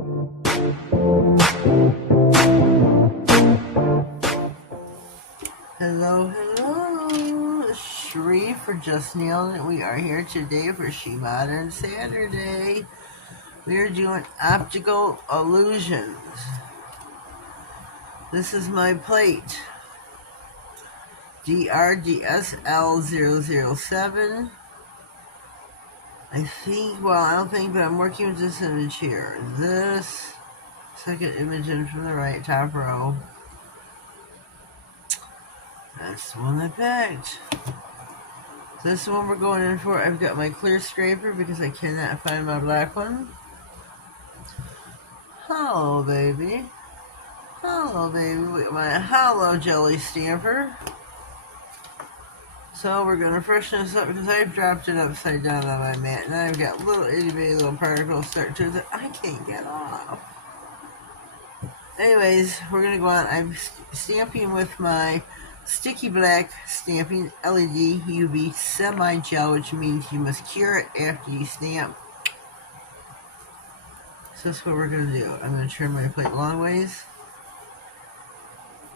Hello, hello. It's Sheree for Just.nailedit. We are here today for SheModernl Saturday. We are doing optical illusions. This is my plate. DRDSL007. I think, well, I don't think, but I'm working with this image here. This second image in from the right, top row. That's the one I picked. This is the one we're going in for. I've got my clear scraper because I cannot find my black one. Hello, baby. Hello, baby. With my hollow jelly stamper. So we're going to freshen this up because I've dropped it upside down on my mat. And I've got little itty bitty little particles starting to that I can't get off. Anyways, we're going to go on. I'm stamping with my sticky black stamping LED UV semi-gel, which means you must cure it after you stamp. So that's what we're going to do. I'm going to turn my plate long ways.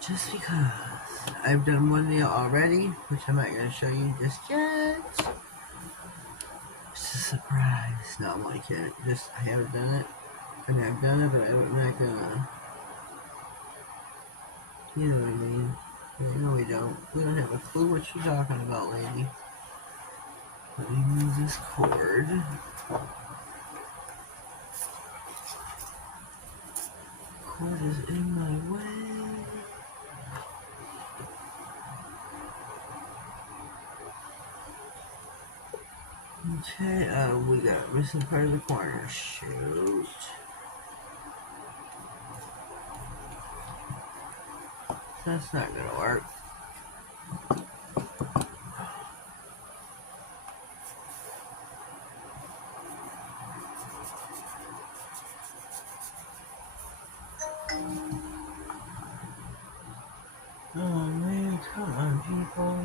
Just because I've done one nail already, which I'm not going to show you just yet. It's a surprise. No, I'm like it. Just, I haven't done it. I mean, I've done it, but I'm not going to. You know what I mean? No, we don't. We don't have a clue what you're talking about, lady. Let me move this cord. Cord is in my way. Okay, we got missing part of the corner. Shoot. That's not gonna work. Oh man, come on, people.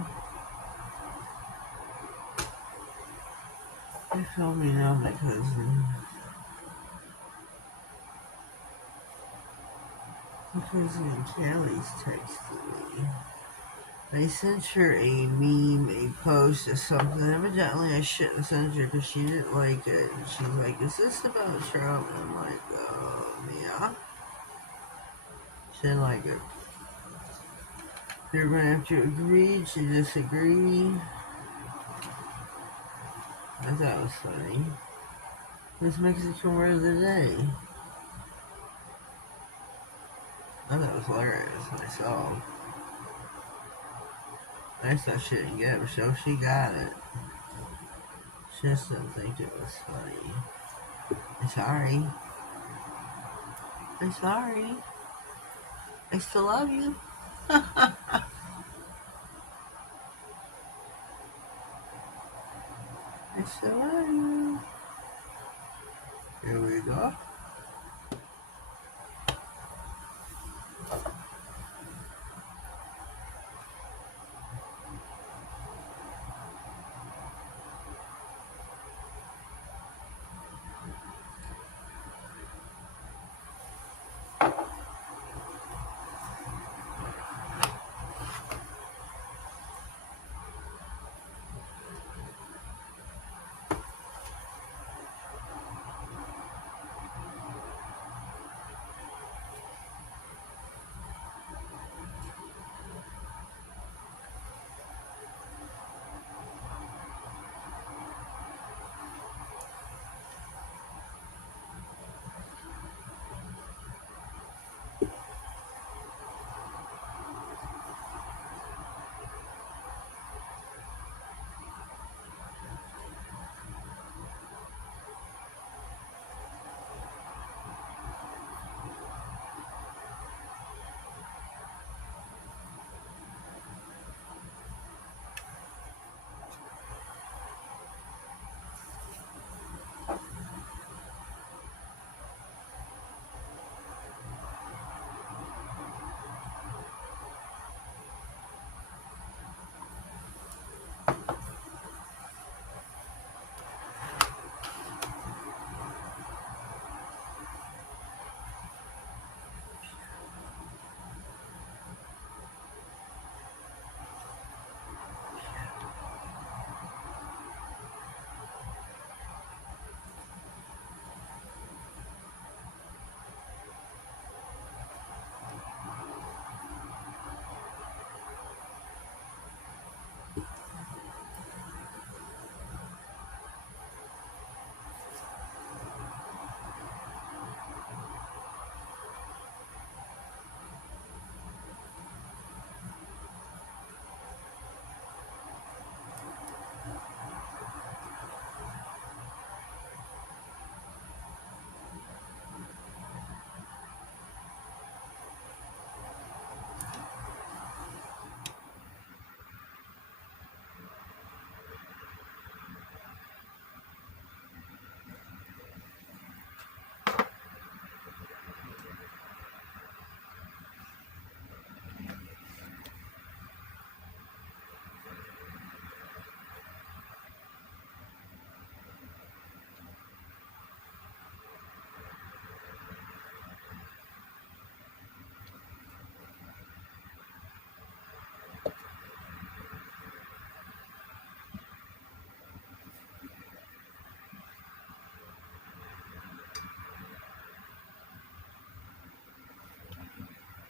They told me now my cousin. My cousin in Cali's texted me. I sent her a meme, a post or something. Evidently I shouldn't send her because she didn't like it. And she's like, is this about Trump? And I'm like, yeah. She didn't like it. They're going to have to agree to disagree. I thought it was funny. This Mexican word of the day. I thought it was hilarious myself. I thought she didn't get it, so she got it. She just didn't think it was funny. I'm sorry. I'm sorry. I still love you. I still love you. Here we go.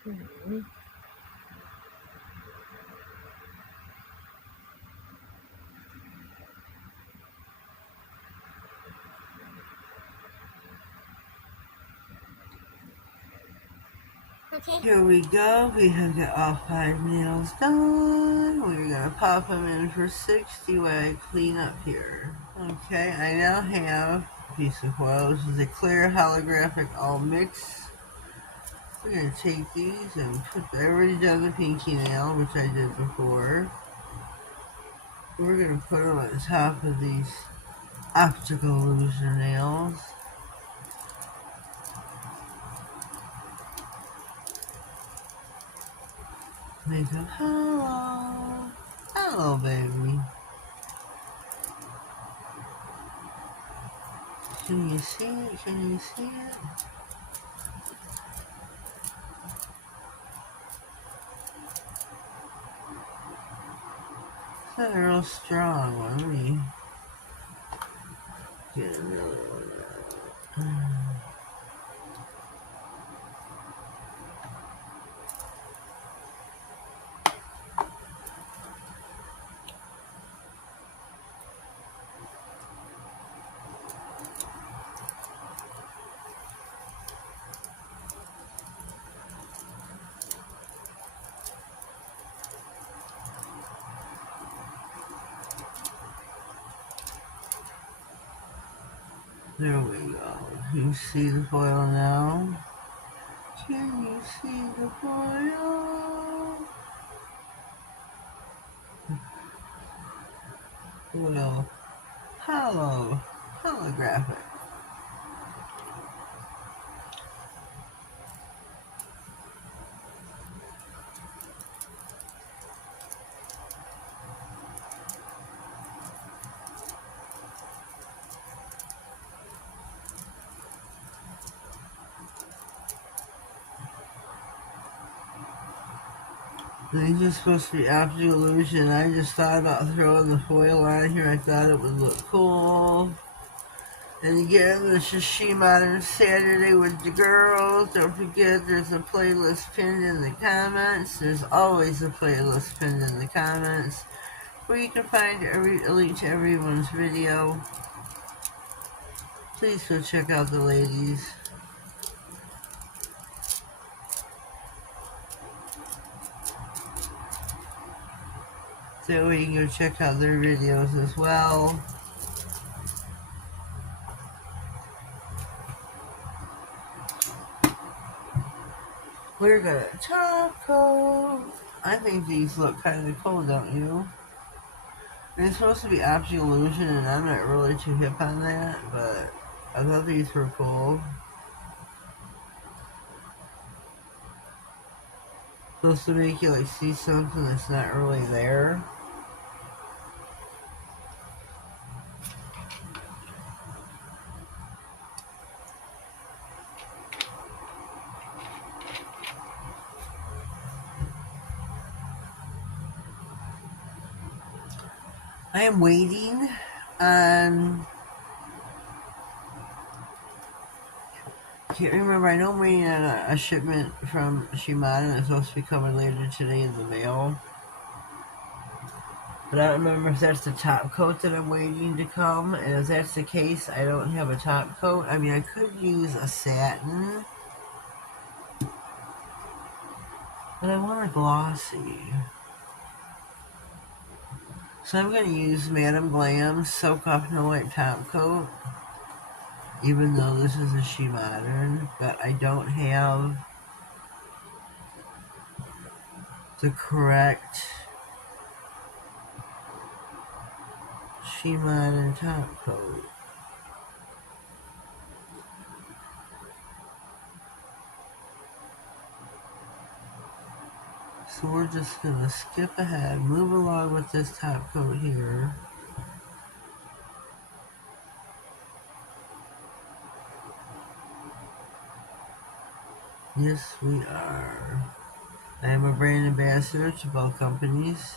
Okay. Here we go. We have got all 5 nails done. We're going to pop them in for 60 while I clean up here. Okay, I now have a piece of foil. This is a clear holographic all mix. We're going to take these and I already done the pinky nail, which I did before. We're going to put them on top of these optical illusion nails. Make them hello. Hello, baby. Can you see it? Can you see it? It's not a real strong one. Let me get another one out. There we go. Can you see the foil now? Can you see the foil? Well, holographic. These are supposed to be optical illusion. I just thought about throwing the foil on here. I thought it would look cool. And again, this is SheModernl Saturday with the girls. Don't forget, there's a playlist pinned in the comments. There's always a playlist pinned in the comments where you can find a link to everyone's video. Please go check out the ladies. That way you can go check out their videos as well. We're gonna top coat. I think these look kind of cool, don't you? And it's supposed to be optical illusion, and I'm not really too hip on that, but I thought these were cool. Supposed to make you like see something that's not really there. I am waiting on. Can't remember. I know I'm waiting on a shipment from SheModernl. It's supposed to be coming later today in the mail. But I don't remember if that's the top coat that I'm waiting to come. And if that's the case, I don't have a top coat. I mean, I could use a satin. But I want a glossy. So I'm going to use Madam Glam's Soak Off No Wipe Top Coat. Even though this is a SheModernl. But I don't have the correct SheModernl top coat. So we're just going to skip ahead, move along with this top coat here. Yes, we are. I am a brand ambassador to both companies.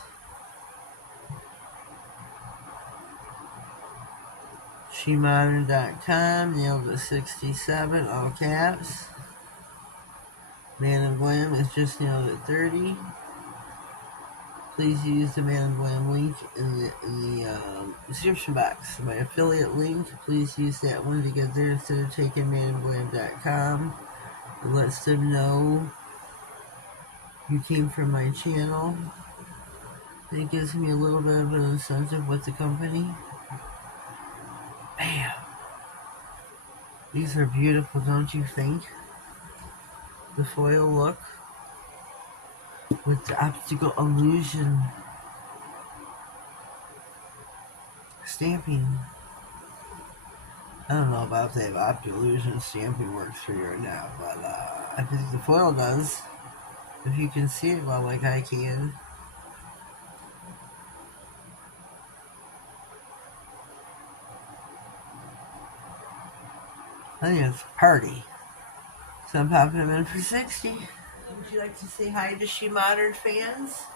SheModernl.com, nailed it 67, all caps. Man of Glam is just nailed at 30. Please use the Man of Glam link in the description box. My affiliate link, please use that one to get there instead of taking manofglam.com. It lets them know you came from my channel. It gives me a little bit of an incentive with the company. Bam! These are beautiful, don't you think? The foil look with the optical illusion stamping. I don't know about that optical illusion stamping works for you right now, but I think the foil does. If you can see it well like I can. I think it's a party. So I'm popping them in for 60. Would you like to say hi to SheModernl fans?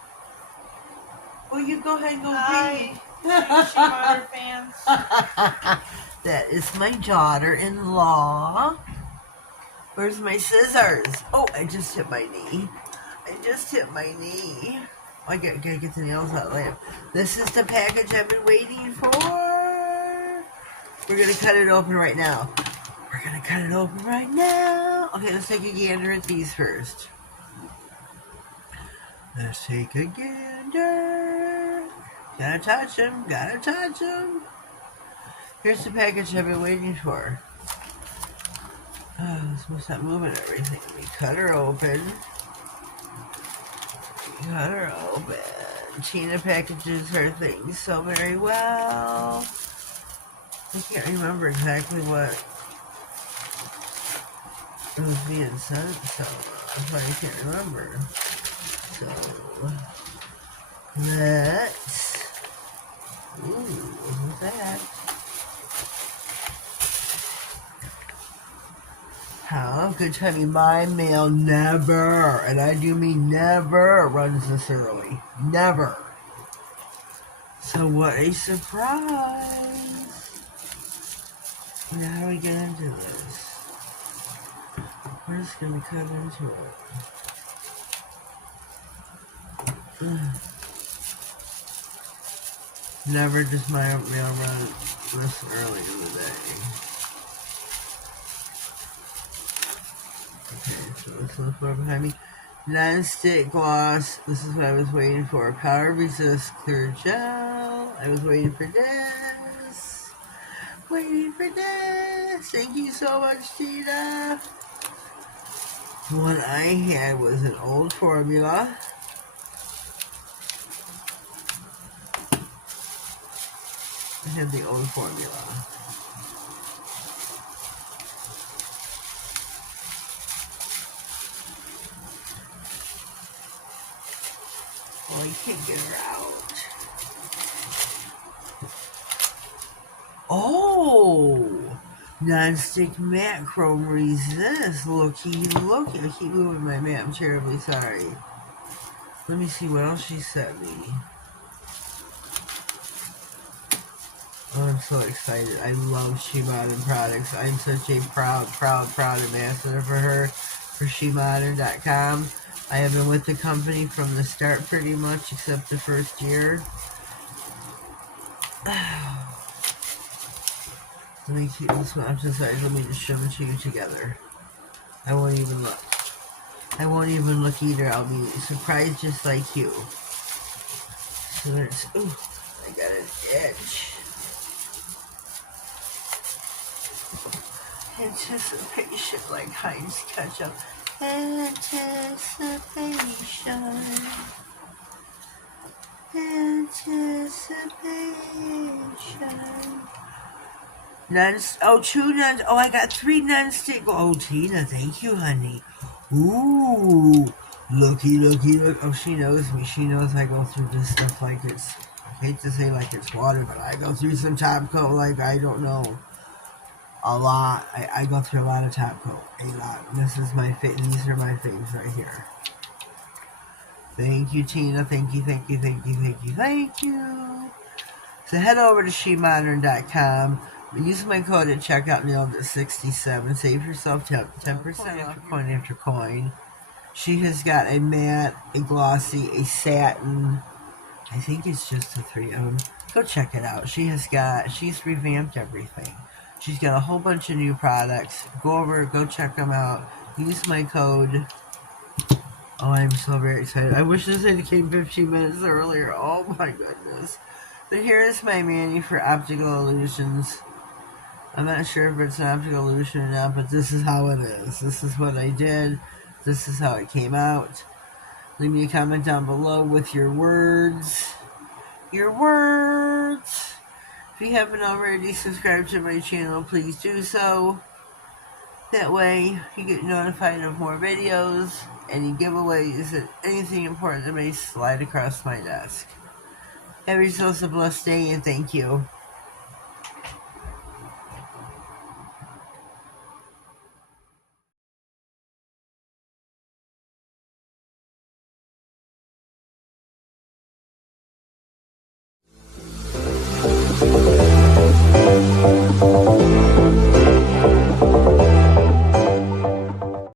Well, you go ahead and go Hi, SheModernl fans. That is my daughter-in-law. Where's my scissors? Oh, I just hit my knee. Oh, I gotta get the nails out later. This is the package I've been waiting for. We're gonna cut it open right now. Okay, let's take a gander at these first. Let's take a gander. Gotta touch them. Here's the package I've been waiting for. Oh, this must not moving everything. Let me cut her open. Tina packages her things so very well. I can't remember exactly what it was being sent, so that's why I can't remember. So let's. Ooh, what's that? How could tell me my mail never, and I do mean never, runs this early. Never. So what a surprise. Now how do we get into this? We're just gonna cut into it. Never just my mail run this early in the day. Okay, so this one's far behind me. Non-stick gloss. This is what I was waiting for. Power resist clear gel. I was waiting for this. Thank you so much, Tina. The one I had was an old formula. I had the old formula. Well, I can't get her out. Oh! Non-stick matte chrome resist. Looky. I keep moving my mat. I'm terribly sorry. Let me see what else she sent me. Oh, I'm so excited. I love SheModernl products. I'm such a proud ambassador for her, for SheModernl.com. I have been with the company from the start pretty much, except the first year. Let me keep this one. I'm so sorry. Let me just show them to you together. I won't even look. Either. I'll be surprised just like you. So there's... Ooh, I got an itch. Anticipation like Heinz ketchup. Anticipation. I got 3 non-stick. Oh, Tina, thank you, honey. Ooh, looky. Oh, she knows me. She knows I go through this stuff like it's, I hate to say like it's water, but I go through some top coat like I don't know. A lot. I go through a lot of top coat. A lot. This is my fit. These are my faves right here. Thank you, Tina. Thank you. So head over to SheModernl.com. Use my code at checkout, nailed at 67. Save yourself 10% off coin after coin. She has got a matte, a glossy, a satin. I think it's just the three of them. Go check it out. She's revamped everything. She's got a whole bunch of new products. Go check them out. Use my code. Oh, I'm so very excited. I wish this had came 15 minutes earlier. Oh my goodness. But here is my menu for optical illusions. I'm not sure if it's an optical illusion or not, but this is how it is. This is what I did. This is how it came out. Leave me a comment down below with your words. Your words! If you haven't already subscribed to my channel, please do so. That way, you get notified of more videos, any giveaways, and anything important that may slide across my desk. Have yourselves a blessed day, and thank you.